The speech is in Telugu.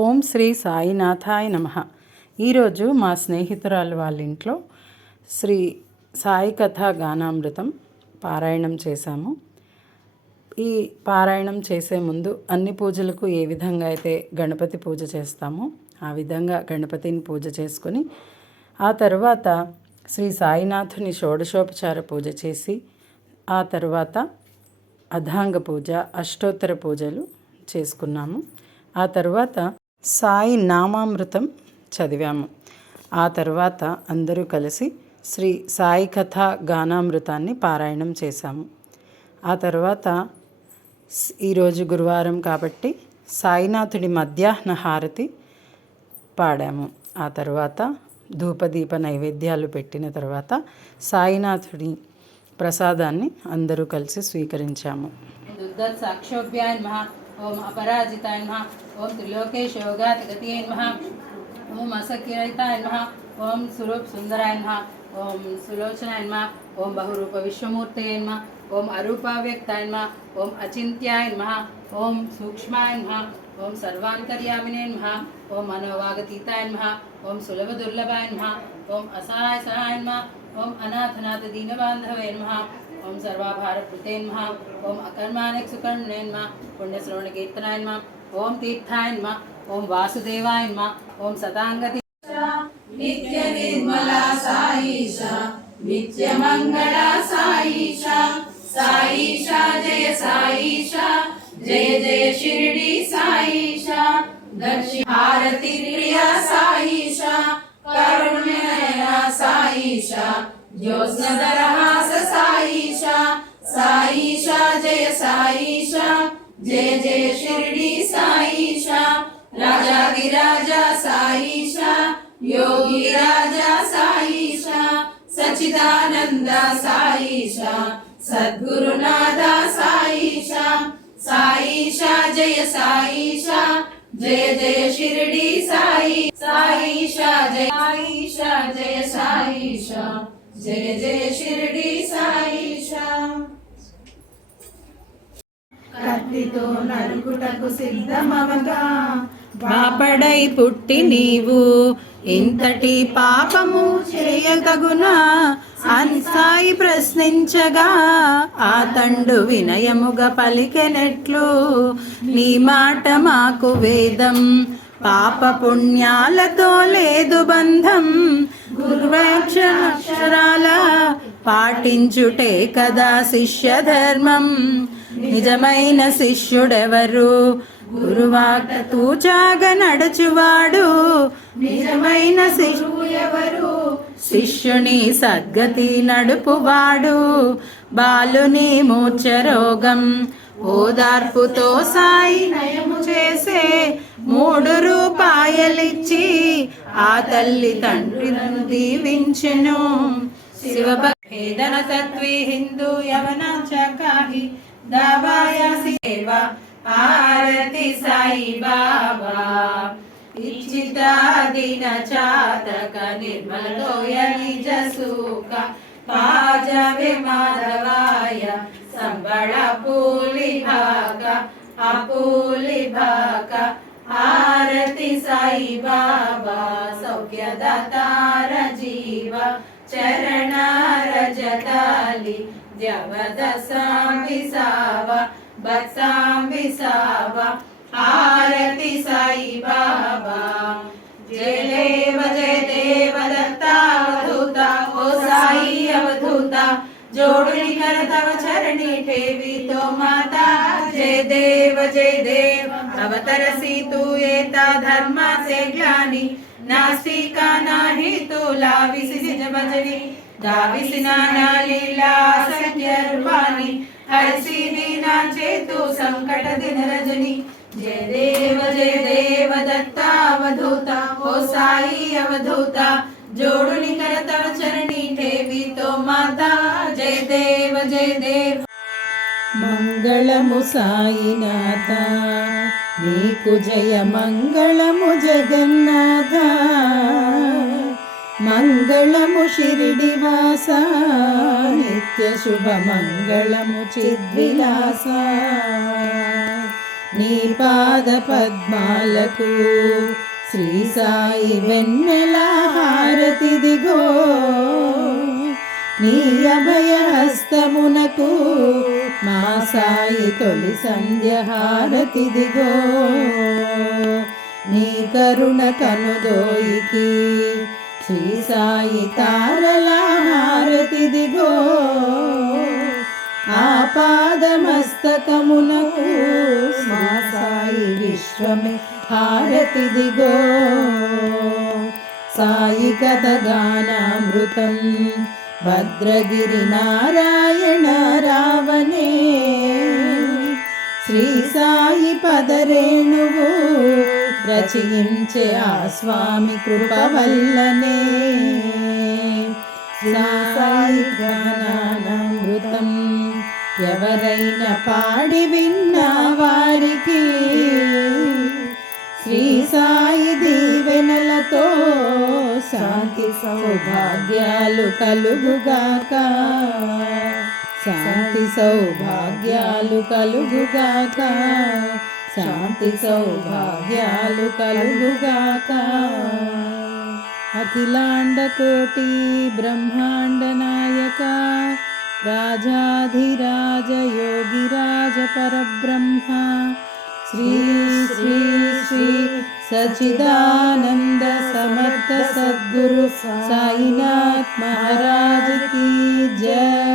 ఓం శ్రీ సాయినాథాయ నమః. ఈరోజు మా స్నేహితురాలు వాళ్ళ ఇంట్లో శ్రీ సాయి కథా గానామృతం పారాయణం చేశాము. ఈ పారాయణం చేసే ముందు అన్ని పూజలకు ఏ విధంగా అయితే గణపతి పూజ చేస్తామో ఆ విధంగా గణపతిని పూజ చేసుకొని ఆ తర్వాత శ్రీ సాయినాథుని షోడశోపచార పూజ చేసి ఆ తర్వాత అధాంగ పూజ, అష్టోత్తర పూజలు చేసుకున్నాము. ఆ తర్వాత సాయి నామామృతం చదివాము. ఆ తర్వాత అందరూ కలిసి శ్రీ సాయి కథా గానామృతాన్ని పారాయణం చేశాము. ఆ తర్వాత ఈరోజు గురువారం కాబట్టి సాయినాథుడి మధ్యాహ్న హారతి పాడాము. ఆ తర్వాత ధూపదీప నైవేద్యాలు పెట్టిన తర్వాత సాయినాథుడి ప్రసాదాన్ని అందరూ కలిసి స్వీకరించాము. సాక్షోభ్యాయ నమః. ఓం అపరాజితాయ నమః. ఓం త్రిలోకేశోగాతగతయే నమః. ఓం అసఖ్యరహితాయ నమః. ఓం స్వరూప్ సుందరాయ నమః. ఓం సులోచనాయ నమః. ఓం బహురూప విశ్వమూర్తయే నమః. ఓం అరూపావ్యక్తాయ నమః. ఓం అచింత్యాయ నమః. ఓం సూక్ష్మాయ నమః. ఓం సర్వాంతర్యామినే నమః. ఓం మనోవాగతీతాయ నమః. ఓం సులభ దుర్లభాయ నమః. ఓం అసహాయ సహాయ నమః. ఓం అనాథనాథ దీనబాంధవే నమః. ఓం సర్వాభారకృతే నమః. ఓం అకర్మాణిక్ సుకర్ణే నమః. పుణ్యశ్రవణ కీర్తనాయ నమః. ఓం తీర్థాయ నమః. ఓం వాసుదేవాయ నమః. ఓం సతాంగతి నిత్య నిర్మలా సాయిష, నిత్య మంగళ సాయిష, సాయిష జయ సాయిష, జయ జయ షిరిడి సాయిష, దక్షి హారతి ప్రియ సాయిష, కరుణ్యనయన సాయిష, జ్యోత్స్నదరహాస సాయిష, సాయిష జయ సాయిష, జయ జయ షిరిడి సాయిష, రాజాదిరాజ సాయిష, योगी राजा साईशा, सच्चिदानंद साईशा, सद्गुरुनाथ साईशा, साईशा जय साईशा, जय जय शिरडी साई, साईशा जय साईशा, जय साईशा, जय जय शिरडी साईशा. కత్తితో నరుకుటకు సిద్ధమవగా పాపడై పుట్టి నీవు ఇంతటి పాపము చేయతగునా అని సాయి ప్రశ్నించగా ఆ తండు వినయముగా పలికెనెట్లు, నీ మాట మాకు వేదం, పాప పుణ్యాలతో లేదు బంధం, గురువాక్షరాల పాటించుటే కదా శిష్య ధర్మం, నిజమైన శిష్యుడెవరు, గురువాక తూచాగా నడుచువాడు, నిజమైన శిష్యుడు ఎవరు, శిష్యుని సద్గతి నడుపువాడు, బాలుని మూర్ఛరోగం ఓదార్పుతో సాయి నయము చేసే, 3 రూపాయలిచ్చి ఆ తల్లి తండ్రిను దీవించెను. శివభేదన తత్వీ హిందూ యవన చకాహి దావాయాసి సేవా ఆరతి సాయి బాబా, ఇచ్చితాదిన చాతక నిర్మలోయ నిజ సుఖ, పాజవే మాధవాయ సంబళ పూలి భాగ, అపూలి భాగ, ఆరతి సాయి బాబా, సౌఖ్యదాతార జీవ చరణ రజతాలి, ద్యవదసాంబి సావ బత్సాంబి సావ, ఆరతి సాయి బాబా, జయ దేవ దత్తా అవధూత, ఓ సాయి అవధూత, जोड़नी कर तव चरणी ठेवी तो माता, जय देव अवतरसी तू एता धर्म से ज्ञानी, नास्तिका नाही तू लाविसी निज भजनी, गाविसी नाना लीला सत्य रूपानी, हरसी दीनाचे तू संकट दिन रजनी, जय देव दत्ता अवधूता, ओ साई अवधूता, जोड़नी कर तव चरणी ठेवी तो माता, जय देव మంగళము సాయినాథ, నీకు జయ మంగళము జగన్నాథ, మంగళము షిరిడి వాస, నిత్య శుభ మంగళము చిద్విలాస, నీ పాద పద్మాలకు శ్రీ సాయి వెన్నెల హారతిదిగో నీ అభయ హస్తమునకు మా సాయి తొలి సంధ్య హారతిదిగో నీ కరుణ కనుదోయికి శ్రీ సాయి తారల హారతిదిగో ఆపాదమస్తకమునకు మా సాయి విశ్వమే హారతిదిగో సాయి కథగానామృతం భద్రగిరి నారాయణ రావనే శ్రీ సాయి పదరేణువు రచయించే ఆ స్వామి కృప వల్లనే సాయి గానామృతం ఎవరైనా పాడి విన్న వారికి శ్రీ సాయి దీవెనలతో శాంతి సౌభాగ్యాలు కలుగుగాక శాంతి సౌభాగ్యాలు కలుగుగాక శాంతి సౌభాగ్యాలు కలుగుగాక అఖిలాండ కోటి బ్రహ్మాండ నాయక రాజాధిరాజ యోగిరాజ పరబ్రహ్మ శ్రీ శ్రీ శ్రీ సచిదానంద సమర్థ సద్గురు సాయినాథ్ మహారాజ్ की जय।